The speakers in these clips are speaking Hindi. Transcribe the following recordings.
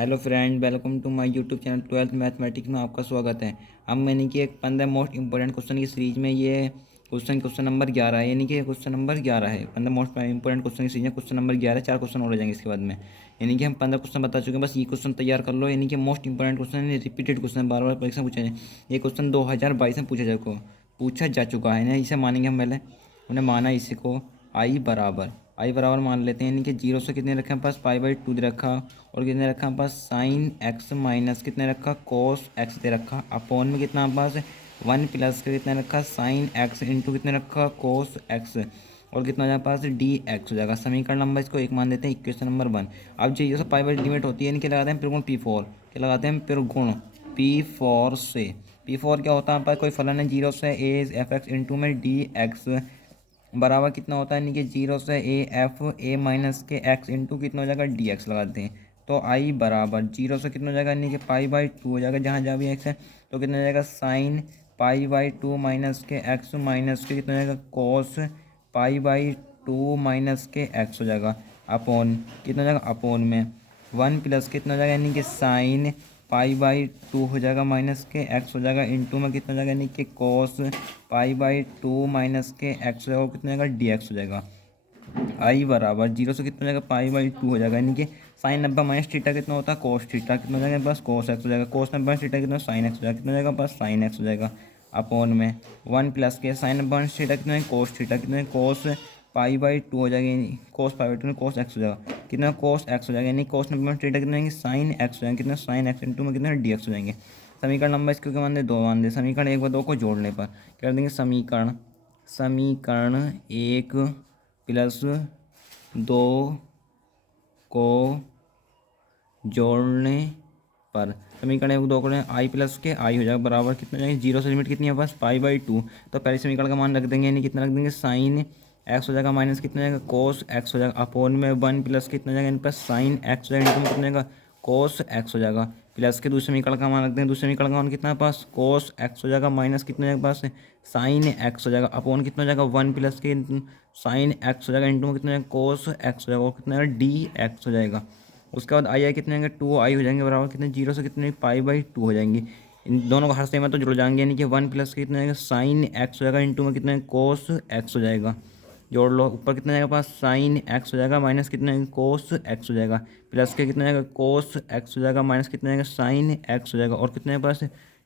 Hello friend, welcome to my YouTube channel 12th mathematics में आपका स्वागत है। अब मैंने कि एक 15 मोस्ट इंपॉर्टेंट क्वेश्चन की सीरीज में ये क्वेश्चन नंबर 11 है। यानी कि क्वेश्चन नंबर 11 है। 15 मोस्ट इंपॉर्टेंट क्वेश्चन की सीरीज में क्वेश्चन नंबर 11, 4 क्वेश्चन और हो जाएंगे इसके बाद में। यानी कि हम 15 क्वेश्चन बता चुके हैं, बस ये क्वेश्चन तैयार कर लो। यानी कि most important question, repeated question, बार बार परीक्षा पूछा जाए। ये क्वेश्चन 2022 में पूछा जा चुका है ना। इसे मानेंगे हम पहले। उन्हें माना इसी को आई बराबर मान लेते हैं। यानी कि जीरो से कितने रखे हैं पास, पाई/2 दे रखा, और कितने रखा है पास साइन एक्स माइनस कितने रखा कोस एक्स दे रखा, अपोन में कितना पास 1 प्लस के कितने रखा साइन एक्स इंटू कितने रखा कोस एक्स, और कितना हो जाए पास डी एक्स हो जाएगा। समीकरण नंबर इसको एक मान देते हैं, इक्वेशन नंबर 1। अब जो ये पाई बाई लिमिट होती है, इनके लगाते हैं प्रगुण P4। क्या लगाते हैं प्रगुण P4 से। P4 क्या होता है पास, कोई फलन है, जीरो से ए एफ एक्स इंटू में डी एक्स बराबर कितना होता है। यानी कि जीरो से ए माइनस के एक्स इंटू कितना हो जाएगा डी एक्स लगाते हैं। तो आई बराबर जीरो से कितना हो जाएगा, यानी कि पाई/2 हो जाएगा, जहाँ जहाँ भी एक्स है। तो कितना हो जाएगा साइन पाई/2 माइनस के एक्स माइनस के कितना हो जाएगा कोस पाई/2 माइनस के एक्स हो जाएगा, अपॉन कितना हो जाएगा अपोन में 1 प्लस कितना हो जाएगा, यानी कि साइन पाई/2 हो जाएगा माइनस के एक्स हो जाएगा, इंटू में कितना हो जाएगा, यानी कि कोस पाई/2 माइनस के एक्स हो जाएगा, और कितना हो जाएगा डी एक्स हो जाएगा। आई बराबर जीरो से कितना हो जाएगा पाई/2 हो जाएगा, यानी कि साइन 90 माइनस थीटा कितना होता है कोस थीटा, कितना हो जाएगा बस कोस एक्स हो जाएगा, कोस 90 माइनस थीटा कितना साइन एक्स हो जाएगा, कितना हो जाएगा बस साइन एक्स हो जाएगा, अपॉन में 1 प्लस के साइन 90 माइनस थीटा कितना है कोस थीटा, कितना है कोस पाई/2 हो जाएगा, यानी कोस पाई/2 में कोस एक्स हो जाएगा, कितना कोस एक्स हो जाएगा, यानी कोस 90 माइनस थीटा कितना है साइन एक्स हो जाएगा, कितना साइन एक्स इंटू में कितना डी एक्स हो जाएंगे। समीकरण नंबर इसको क्या मान दे, 2 मान दे। समीकरण 1 व 2 को जोड़ने पर क्या कर देंगे, समीकरण 1 प्लस 2 को जोड़ने पर समीकरण 1 2 को आई प्लस के आई हो जाएगा बराबर कितना हो जाएगा, जीरो से लिमिट कितनी है पास पाई/2। तो पहले समीकरण का मान रख देंगे, यानी कितना रख देंगे साइन एक्स हो जाएगा माइनस कितना हो जाएगा कोस एक्स हो जाएगा, अपोन में 1 प्लस कितना हो जाएगा, प्लस साइन एक्स हो जाएगा, इंटू में कितना हो जाएगा कोस एक्स हो जाएगा, प्लस के दूसरे समीकरण का मान रख देंगे। दूसरे समीकरण का मान कितना है पास कोस एक्स हो जाएगा माइनस कितना हो जाएगा पास साइन एक्स हो जाएगा, अपोन कितना हो जाएगा 1 प्लस के साइन एक्स हो जाएगा, इंटू में कितना हो जाएगा कोस एक्स हो जाएगा, और कितना डी एक्स हो जाएगा। उसके बाद आई कितने होंगे 2 आई हो जाएंगे बराबर कितने जीरो से कितने पाई/2 हो जाएंगी। इन दोनों का हर से में तो जुड़ जाएंगे, यानी कि 1 प्लस के कितने साइन एक्स हो जाएगा, इंटू में कितने कोस एक्स हो जाएगा। जोड़ लो, ऊपर कितना जाएगा पास साइन एक्स हो जाएगा माइनस कितने कोस एक्स हो जाएगा, प्लस के कितना जाएगा कोस एक्स हो जाएगा माइनस कितना जाएगा साइन एक्स हो जाएगा, और कितने पास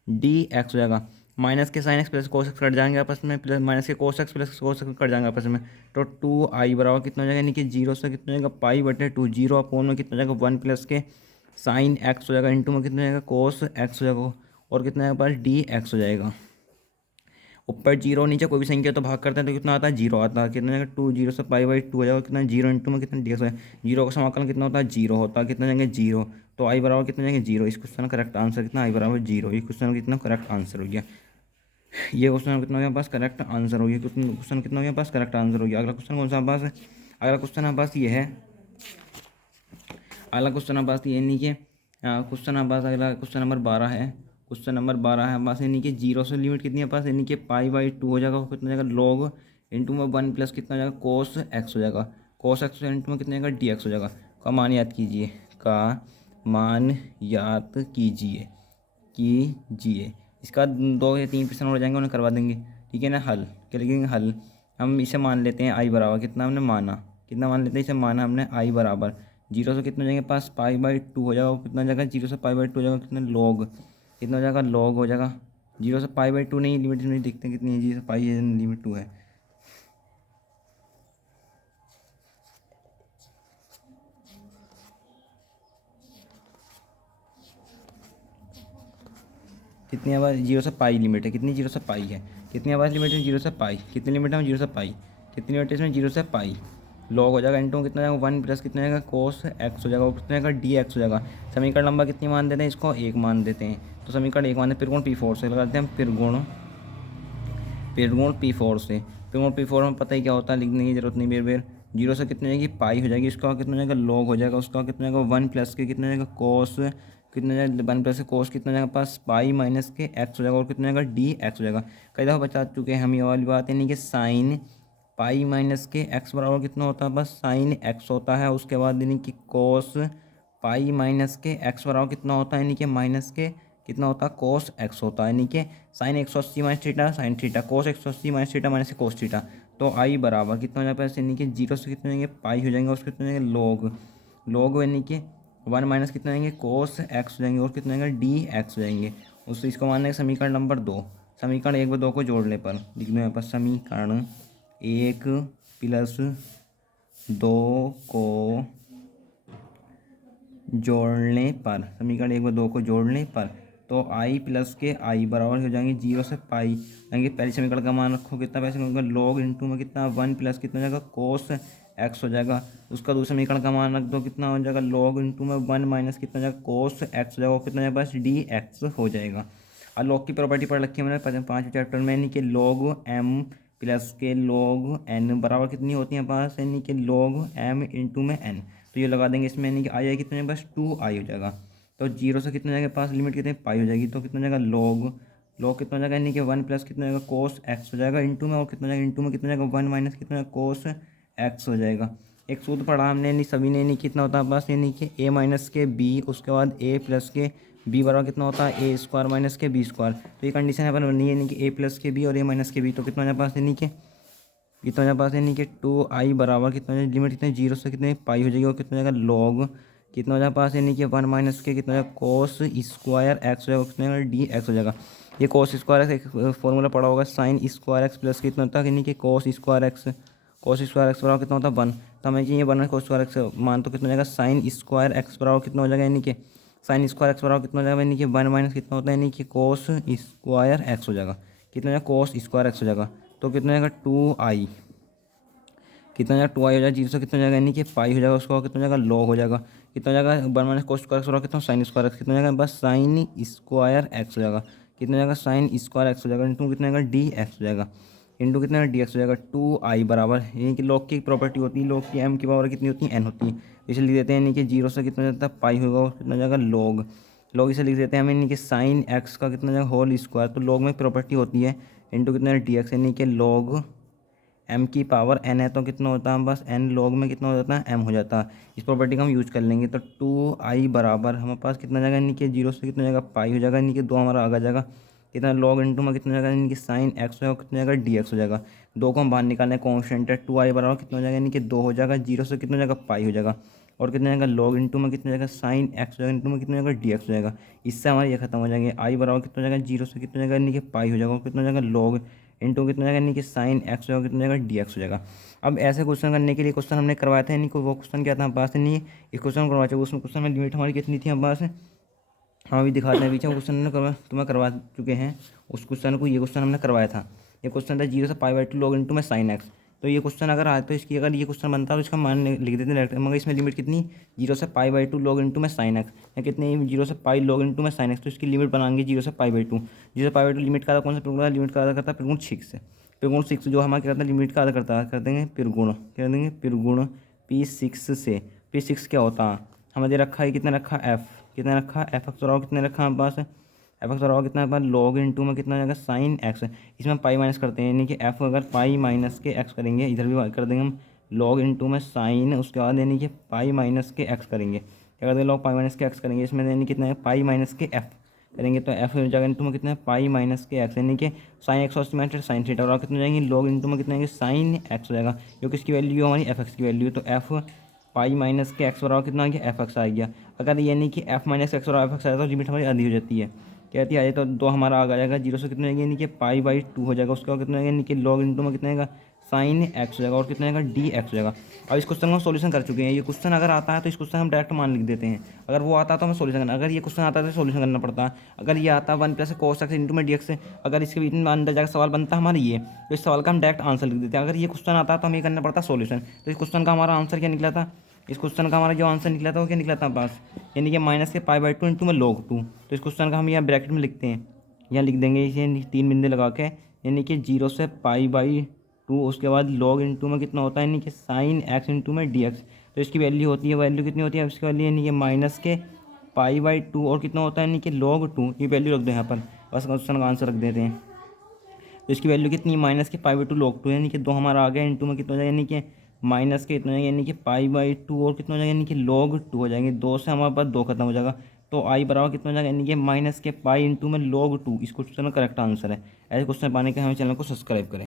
डी एक्स हो जाएगा। माइनस के sine x plus cos x cut जाएंगे आपस में, प्लस माइनस के cos x plus cos x cut जाएंगे आपस में। तो 2 आई बराबर कितना हो जाएगा, यानी कि जीरो से कितना हो जाएगा पाई/2, जीरो अपोन में कितना हो जाएगा 1 प्लस के साइन एक्स हो जाएगा, इंटू में कितना हो जाएगा कोस एक्स हो जाएगा, और कितना है पास डी एक्स हो जाएगा। ऊपर जीरो नीचे कोई भी संख्या तो भाग करते हैं तो कितना आता है जीरो आता है, कितना जाएगा 2 जीरो से पाई/2 हो जाएगा, कितना जीरो इंटू में कितना डी एक्स है, जीरो का समाकलन कितना होता है जीरो होता है, कितना जाएंगे जीरो। तो आई बराबर कितना जाएंगे जीरो। इस क्वेश्चन का करेक्ट आंसर कितना, आई बराबर जीरो। इस क्वेश्चन का कितना करेक्ट आंसर हो गया। ये क्वेश्चन कितना हो गया पास करेक्ट आंसर हो गया। क्वेश्चन कितना हो गया पास करेक्ट आंसर हो गया। अगला क्वेश्चन कौन सा पास है, अगला क्वेश्चन हमारे पास ये है, अगला क्वेश्चन हमारे पास ये नहीं कि क्वेश्चन हमारे पास अगला क्वेश्चन नंबर 12 है। क्वेश्चन नंबर 12 है हमारे पास, यानी कि जीरो से लिमिट कितनी है पास, यानी कि पाई/2 हो जाएगा, कितना जाएगा लॉग इंटू में 1 प्लस कितना हो जाएगा कोस एक्स हो जाएगा, कोस एक्स इंटू में कितना जाएगा डी एक्स हो जाएगा। का मान याद कीजिए, का मान याद कीजिए। इसका 2 या 3 प्रश्न हो जाएंगे, उन्हें करवा देंगे, ठीक है ना। हल क्या लिखेंगे, हल हम इसे मान लेते हैं आई बराबर कितना हमने माना, कितना मान लेते हैं इसे माना हमने आई बराबर जीरो से कितना हो जाएंगे पास पाई/2 हो जाएगा, कितना हो जाएगा जीरो से पाई/2 हो जाएगा, कितना लॉग कितना हो जाएगा लॉग हो जाएगा, जीरो से पाई/2 नहीं लिमिट नहीं देखते हैं कितनी है, जीरो से पाई है लिमिट 2 है। कितनी आवाज़ जीरो से पाई लिमिट है, कितनी जीरो से पाई है, कितनी आवाज़ लिमिट है जीरो से पाई, कितनी लिमिट है जीरो से पाई, कितनी लिमिट है इसमें जीरो से पाई। लॉग हो जाएगा इंटू कितना जाएगा 1 प्लस कितना जाएगा कोस एक्स हो जाएगा, और कितना जाएगा डी एक्स हो जाएगा। समीकरण नंबर कितनी मान देते हैं इसको, 1 मान देते हैं। तो समीकरण 1 मान देते हैं, फिर P4 से लगाते हैं, फिर P4 से, फिर P4 में पता ही क्या होता है, लिखने की जरूरत नहीं बेर बेर। जीरो से कितनी जाएगी पाई हो जाएगी, इसका कितना जाएगा लॉग हो जाएगा, उसका कितना जाएगा 1 प्लस के कितना जाएगा कोस कितना जाएगा 1 प्लस के कोस कितना जाएगा पास पाई माइनस के एक्स हो जाएगा, और कितना जाएगा डी एक्स हो जाएगा। कई दफ़ा बता चुके हैं हम ये वाली बात, यानी कि साइन पाई माइनस के एक्स बराबर कितना होता है बस साइन एक्स होता है, उसके बाद यानी कि कोस पाई माइनस के एक्स बराबर कितना होता है, यानी कि माइनस के कितना होता है कोस एक्स होता है, यानी कि sine 180 minus theta sine theta cos 180 minus theta minus cos theta. तो आई बराबर कितना हो जाता है, यानी कि जीरो से कितने हो जाएंगे पाई हो जाएंगे, उसके कितने हो जाएंगे लोग लोग यानी कि 1 माइनस कितने हो जाएंगे कोस एक्स हो जाएंगे और कितने हो जाएंगे डी एक्स हो जाएंगे। उससे इसको मानने का समीकरण नंबर 2, समीकरण 1 व 2 को जोड़ने पर लिख दो यहाँ पर समीकरण 1 प्लस 2 को जोड़ने पर, समीकरण 1 व 2 को जोड़ने पर तो आई प्लस के आई बराबर हो जाएंगे जीरो से पाई यानी पहले समीकरण का मान रखो कितना पैसे होगा लॉग इंटू में कितना 1 प्लस कितना हो जाएगा कोस एक्स हो जाएगा। उसका दूसरे समीकरण का मान रख दो कितना हो जाएगा लॉग इंटू में 1 माइनस कितना हो जाएगा कोस एक्स हो जाएगा, कितना हो जाएगा बस डी एक्स हो जाएगा। और लॉग की प्रॉपर्टी पढ़ रखी है मैंने 5वें चैप्टर में, यानी कि लॉग एम प्लस के लॉग एन बराबर कितनी होती है पास, यानी कि लॉग एम इंटू में एन। तो ये लगा देंगे इसमें, यानी कि आई कितने बस 2 आई हो जाएगा। तो जीरो से कितने जाएगा पास लिमिट कितने पाई हो जाएगी, तो कितना जाएगा लॉग लॉग कितना हो जाएगा यानी कि 1 प्लस कितना जाएगा कोस एक्स हो जाएगा इंटू में और कितना जाएगा इंटू में कितना जाएगा 1 माइनस कितना जाएगा कोस एक्स हो जाएगा। एक सूत्र पढ़ा हमने यानी सभी ने, यानी कितना होता है पास यानी कि ए माइनस के बी उसके बाद ए प्लस के बी बराबर कितना होता है ए स्क्वायर माइनस के बी स्क्वायर। तो ये कंडीशन यहाँ पर बननी है यानी कि ए प्लस के बी और ए माइनस के बी। तो कितना हो जाए पास यानी कि कितना हो जाए पास यानी कि 2 आई बराबर कितना लिमिट कितने जीरो से कितने पाई हो जाएगी और कितना हो जाएगा लॉग कितना हो जाए पास यानी कि 1 माइनस के कितना हो जाएगा कोस स्क्वायर एक्स हो जाएगा, कितना हो जाएगा डी एक्स हो जाएगा। ये कोस स्क्वायर एक्स एक फॉर्मूला पड़ा होगा साइन स्क्वायर एक्स प्लस कितना होता है यानी कि कोस स्क्वायर एक्स बराबर कितना होता है 1। तो हमें चाहिए 1 कोस स्क्वायर एक्स मान, तो कितना हो जाएगा साइन स्क्वायर एक्स बराबर कितना हो जाएगा यानी कि साइन स्क्वायर एक्स बराबर कितना हो जाएगा यानी कि 1 माइनस कितना होता है यानी कि कोस स्क्वायर एक्स हो जाएगा, कितना हो जाएगा कोस स्क्वायर एक्स हो जाएगा। तो कितना हो जाएगा 2 आई कितना हो जाएगा 2 आई हो जाएगा जीरो से कितना हो जाएगा यानी कि पाई हो जाएगा, उसका कितना हो जाएगा लॉग हो जाएगा, कितना हो जाएगा 1 माइनस कोस स्क्वायर एक्स बराबर कितना साइन स्क्वायर एक्स कितना हो जाएगा बस साइन स्क्वायर एक्स हो जाएगा, कितना हो जाएगा साइन स्क्वायर एक्स हो जाएगा इंटू कितना हो जाएगा डी एक्स हो जाएगा इंटू कितना डी एक्स हो जाएगा 2 आई बराबर यानी कि लॉग की प्रॉपर्टी होती है लॉग की एम की पावर कितनी होती है एन होती है, इसे लिख देते हैं यानी कि जीरो से कितना जाता है पाई होगा और कितना हो जाएगा लॉग लॉग इसे लिख देते हैं हमें यानी कि साइन एक्स का कितना जाएगा होल स्क्वायर। तो लॉग में प्रॉपर्टी होती है इंटू कितना डी एक्स यानी कि लॉग एम की पावर एन है तो कितना होता है बस एन लॉग में कितना हो जाता है एम हो जाता है। इस प्रॉपर्टी का हम यूज कर लेंगे तो 2 आई बराबर हमारे पास कितना जाएगा यानी कि जीरो से कितना जाएगा पाई हो जाएगा यानी कि 2 हमारा आगे जाएगा, कितना लॉग इंटू में कितना जाएगा यानी कि साइन एक्स हो जाएगा कितना जाएगा डी एक्स हो जाएगा। 2 को हम बाहर निकालने कॉन्स्टेंट है 2 आई बराबर कितना हो जाएगा यानी कि 2 हो जाएगा, जीरो से कितना जाएगा पाई हो जाएगा और कितना जाएगा लॉग इंटू में कितना जाएगा साइन एक्स हो जाएगा इंटू में कितना जाएगा डी एक्स हो जाएगा। इससे हमारे ये खत्म हो जाएंगे आई बराबर कितना हो जाएगा जीरो से कितना जाएगा यानी कि पाई हो जाएगा और कितना जाएगा लॉग इंटू कितना जाएगा यानी कि साइन एक्स हो जाएगा कितना जाएगा डी एक्स हो जाएगा। अब ऐसे क्वेश्चन करने के लिए क्वेश्चन हमने करवाया था यानी कि वो क्वेश्चन क्या था हमारे पास नहीं इस क्वेश्चन करवा चाहिए उसमें क्वेश्चन में लिमिट हमारी कितनी थी हमारे पास हम अभी दिखाते हैं पीछे क्वेश्चन ने तुम्हें करवा चुके हैं उस क्वेश्चन को, ये क्वेश्चन हमने करवाया था। ये क्वेश्चन था जीरो से पाई बाई 2 लॉग इंटू में साइन एक्स। तो ये क्वेश्चन अगर आए तो इसकी अगर ये क्वेश्चन बनता है तो इसका मान लिख देते हैं डायरेक्ट, मगर इसमें लिमिट कितनी जीरो से पाई बाई 2 लॉग इंटू में साइन एक्स या कितनी जीरो से पाई लॉग इंटू में साइन एक्स। तो इसकी लिमिट बनाएंगे जीरो से पाई बाई 2। जीरो से पाई बाई 2 लिमिट का कौन सा प्रगुण लिमिट का करता है प्रगुण 6 प्रगुण 6 जो हमारा क्या करता है लिमिट का आधा करता है कर देंगे प्रगुण क्या देंगे प्रगुण P6 से। P6 क्या होता है हमें दे रखा है कितना रखा एफ कितना रखा एफ एक्स बराबर कितने रखा हमारे पास एफ एक्स बराबर कितना हमारे पास लॉग इंटू में कितना जाएगा साइन एक्स। इसमें पाई माइनस करते हैं यानी कि एफ अगर पाई माइनस के एक्स करेंगे इधर भी कर देंगे हम लॉग इंटू में साइन उसके बाद यानी कि पाई माइनस के एक्स करेंगे क्या करते हैं लॉग पाई माइनस के एक्स करेंगे इसमें यानी कितना है पाई माइनस के एफ करेंगे तो एफ हो जाएगा इंटू में कितना है पाई माइनस के एक्स यानी कि साइन एक्स और माइनस साइन थीटा और कितना जाएंगे लॉग इंटू में कितना साइन एक्स हो जाएगा जो किसकी वैल्यू हमारी एफ एक्स की वैल्यू। तो एफ पाई माइनस के एक्स बराबर कितना आ गया एफ एक्स आ गया। अगर यानी कि एफ माइनस एक्स और एफ एक्स आया तो लिमिट हमारी आधी हो जाती है कहती है तो 2 हमारा आ जाएगा जीरो से कितना यानी कि पाई बाई 2 हो जाएगा उसका कितना यानी कि लॉग इंटू में कितना आएगा साइन एक्स हो जाएगा और कितना आएगा डी एक्स हो जाएगा। अब इस क्वेश्चन को हम सोल्यूशन कर चुके हैं। ये क्वेश्चन अगर आता है तो इस क्वेश्चन हम डायरेक्ट मान लिख देते हैं, अगर वो आता है तो हमें सोल्यूशन करना, अगर ये क्वेश्चन आता है तो सोल्यूशन करना पड़ता है। अगर ये आता है 1 प्लस कोस एक्स इंटू में डी एक्स, अगर इसके बीच में अंदर जाकर सवाल बनता है हमारा ये तो इस सवाल का हम डायरेक्ट आंसर लिख देते हैं। अगर ये क्वेश्चन आता है तो हमें करना पड़ता है सोल्यूशन। तो इस क्वेश्चन का हमारा आंसर क्या निकला था इस क्वेश्चन का हमारा जो आंसर निकला था वो क्या निकला था पास यानी कि माइनस के पाई बाई 2 इंटू में लॉग 2। तो इस क्वेश्चन का हम यहाँ ब्रैकेट में लिखते हैं यहाँ लिख देंगे इसे 3 बिंदु लगा के यानी कि जीरो से पाई बाई 2 उसके बाद लॉग इंटू में कितना होता है यानी कि साइन एक्स इंटू में डी एक्स। तो इसकी वैल्यू होती है वैल्यू कितनी होती है इसकी वैल्यू यानी कि माइनस के पाई बाई 2 और कितना होता है यानी कि लॉग 2 ये वैल्यू रख दो यहाँ पर बस क्वेश्चन का आंसर रख देते हैं। तो इसकी वैल्यू कितनी माइनस के पाई बाई 2 लॉग 2 यानी कि 2 हमारा आ गया इंटू में कितना हो जाएगा यानी कि माइनस के इतना हो जाएगा यानी कि पाई/2 और कितना हो जाएगा यानी कि log 2 हो जाएंगे। 2 से हमारे पास 2 खत्म हो जाएगा तो आई बराबर कितना हो जाएगा यानी कि माइनस के पाई इंटू में log 2। इस क्वेश्चन का करेक्ट आंसर है। ऐसे क्वेश्चन पाने के लिए हमें चैनल को सब्सक्राइब करें।